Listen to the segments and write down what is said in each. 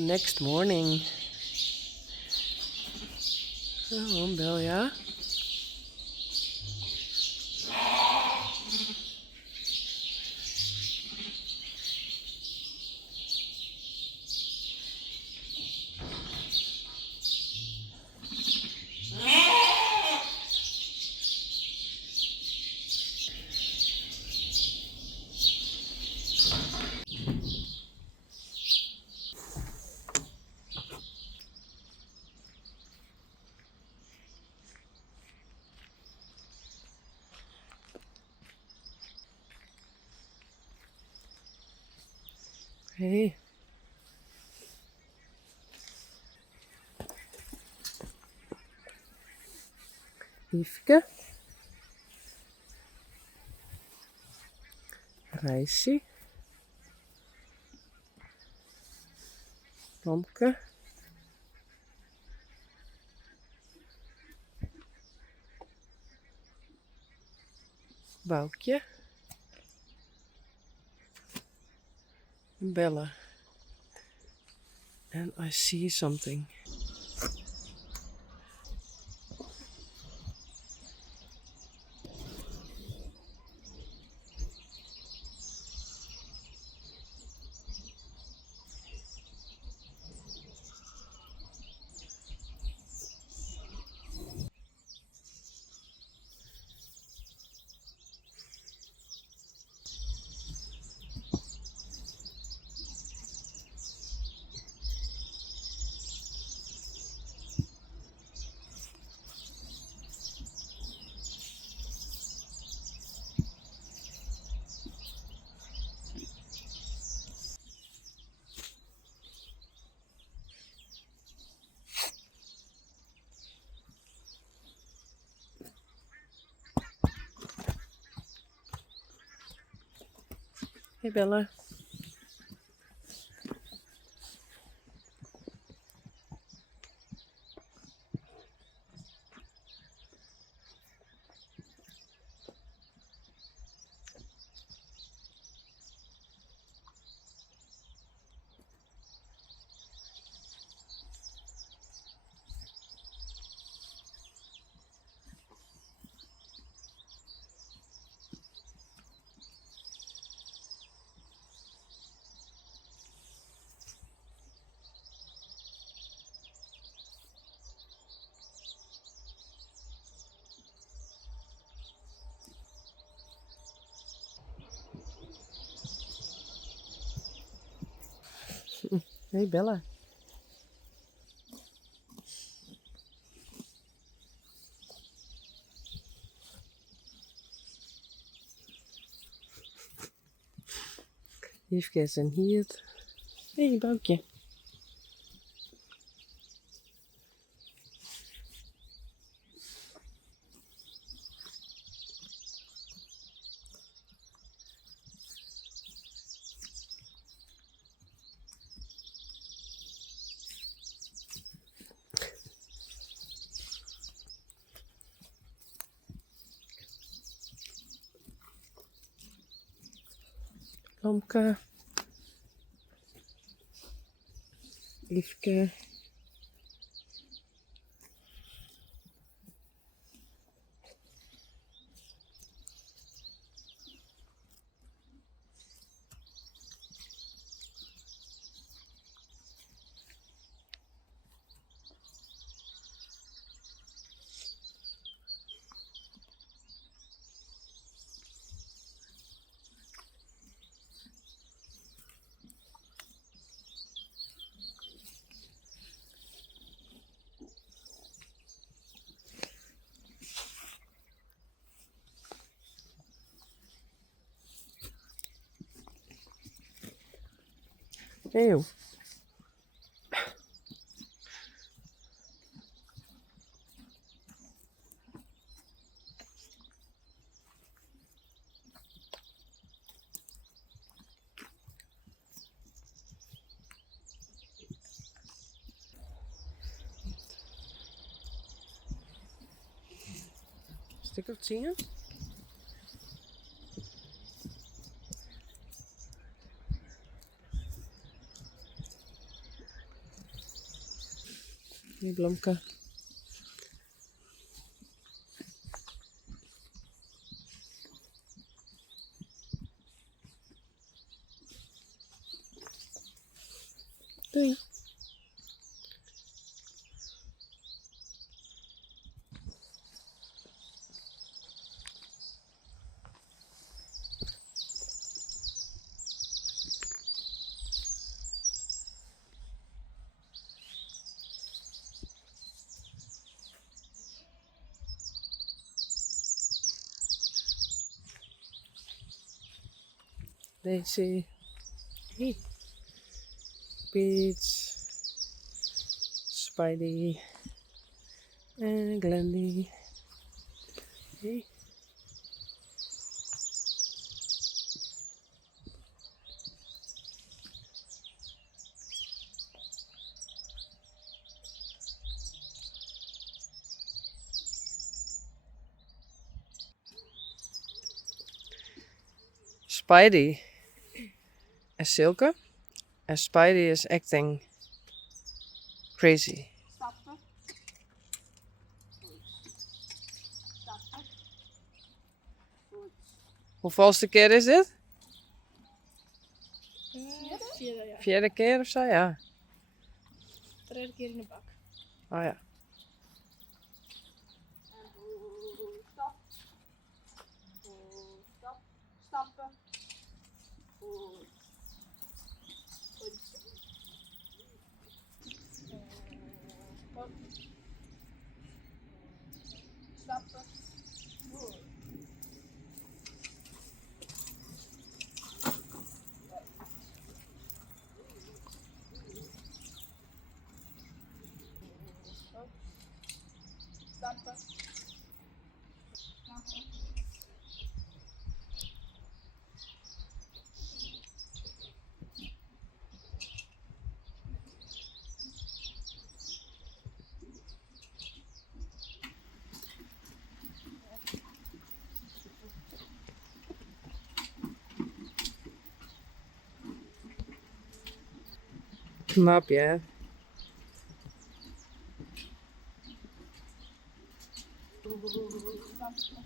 the next morning. Oh, Bella. Hey. Yveske. Reisje. Tomke. Boukje. Bella. And I see something. Hey, Bella. Hey, Bella. Yveske is in hier. Hey, Boukje. Tomke. Yveske. Eeuw. Stuk of het zien? Die bloemke. Doei. Daisy. Hey. Peach. Spidey. En Glendy. Hey. Spidey is Silke. En Spidey is acting crazy. Stappen. Stappen. Goed. Hoeveelste keer is dit? Vierde, ja. Vierde keer of zo? Ja. Derde keer in de bak. Oh ja. En goed. Stap. Goed. Stap. Stappen. Goed. Goed. Stap. Stappen. Goed. Stappen. Stappen. Knap, ja. Stappen.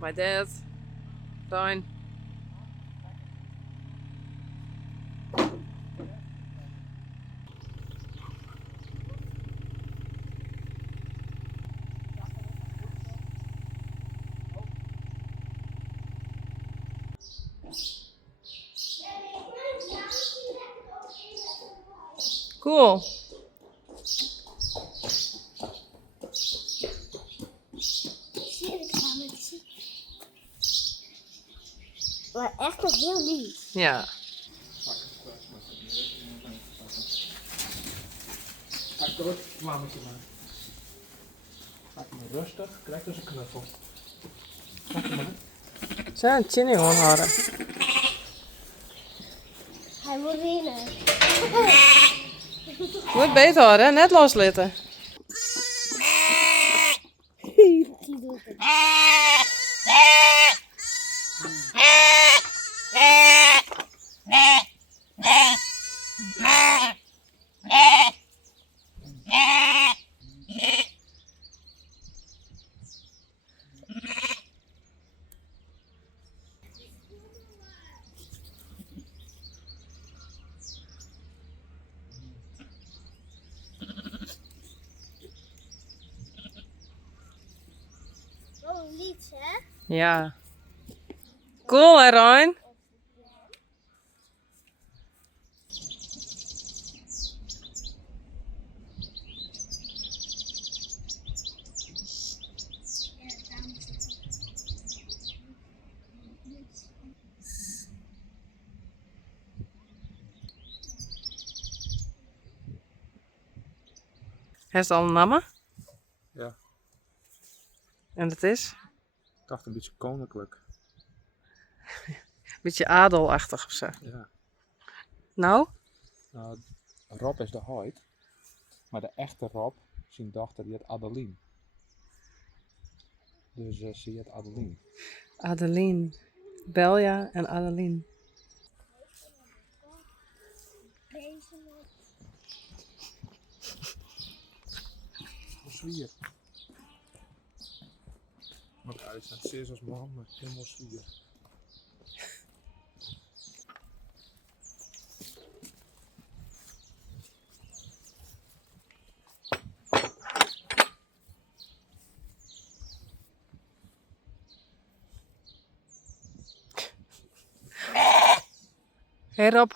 My dad. Fine. Cool. Maar echt nog heel lief. Ja. Ga ik ook een vlammetje maken. Maak hem rustig, krijg dus een knuffel. Maak hem maar. Zo, een chin gewoon houden. Hij moet winnen. Moet beter houden, hè? Net loslaten. Die doet het. Oh, lief hè? Ja. Cool, hè, Ryan? Heeft al een naam? Ja, En dat is? ik dacht een beetje koninklijk. Beetje adelachtig of zo. Ja. Nou? Nou, Rob is de huid. Maar de echte Rob, zijn dochter, die heet Adeline. Dus ze heet Adeline. Adeline. Belja en Adeline. Zwier. Wat uit zijn zeer als man, maar helemaal zwier. Hé Rob.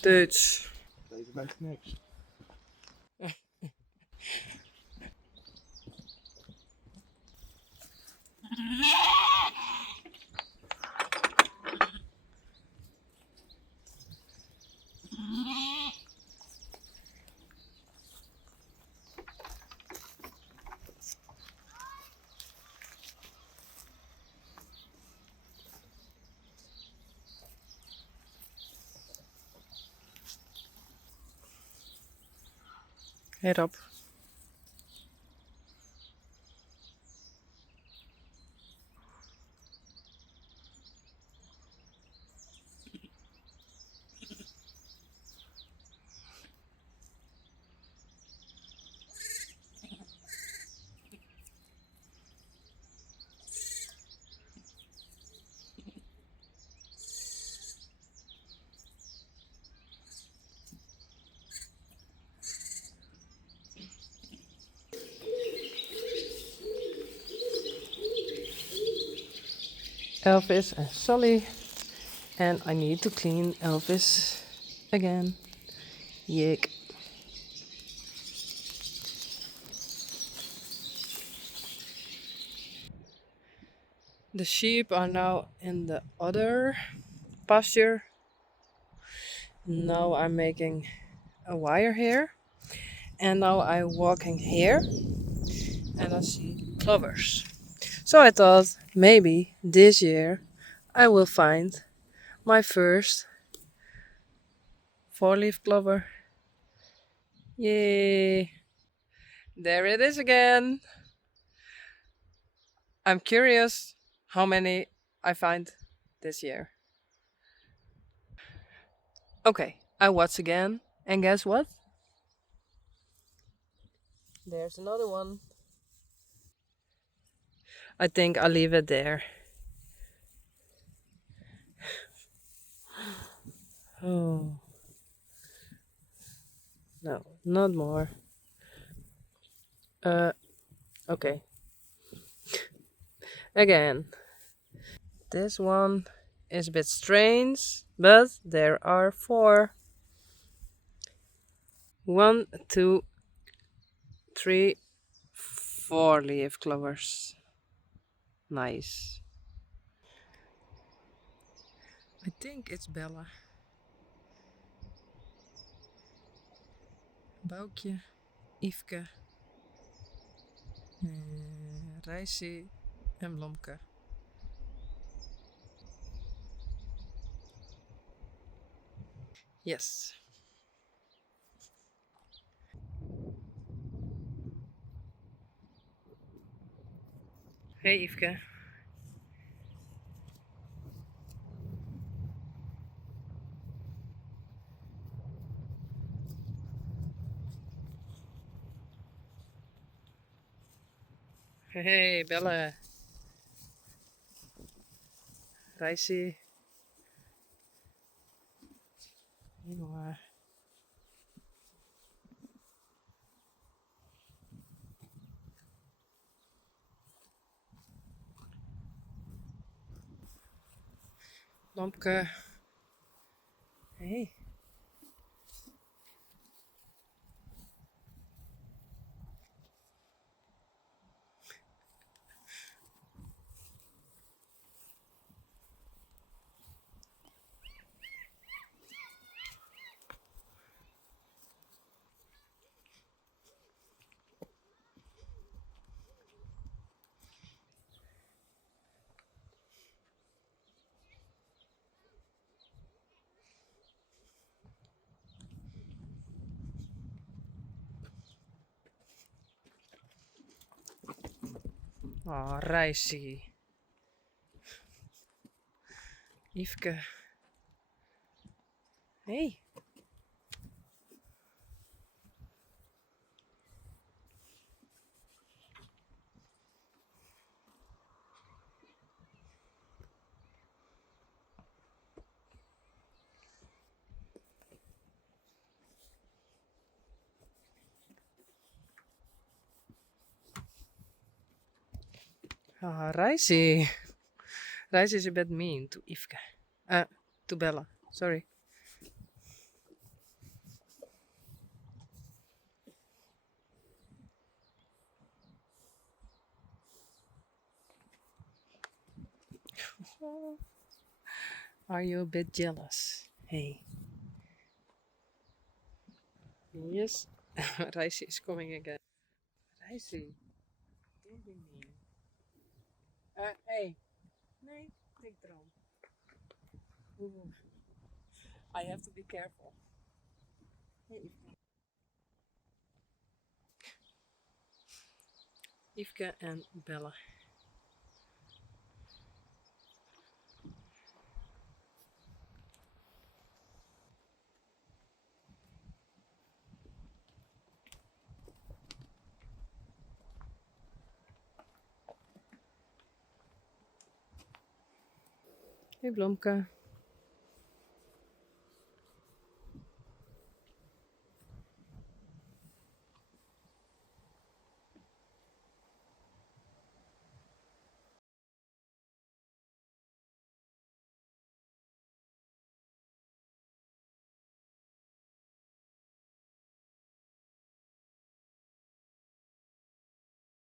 Duits. Deze lijkt niks. Hé Rob. Elvis and Sully. And I need to clean Elvis again. Yick. The sheep are now in the other pasture. Now I'm making a wire here. And now I'm walking here. And I see clovers. So I thought maybe this year I will find my first 4-leaf clover. Yay! There it is again. I'm curious how many I find this year. Okay, I watch again, and guess what? There's another one. I think I'll leave it there. Oh. No, not more. Okay. Again. This one is a bit strange, but there are 4. 1, 2, 3, 4-leaf clovers. Nice. I think it's Bella. Boukje, Yveske Rijsje en Blomke. Yes. Hey Yveske. Hey Belle. Rijsje. Jongen. Blomke. Hey. Oh, Rijsje. Yveske. Hey. Oh, Rijsje. Rijsje is a bit mean to Yveske. To Bella. Sorry. Are you a bit jealous? Hey. Yes. Rijsje is coming again. Rijsje. Don't be mean. Hey. Nee, denk erom. Oeh. I have to be careful. Hey, Yveske. Yveske en Bella. Hey Blomke.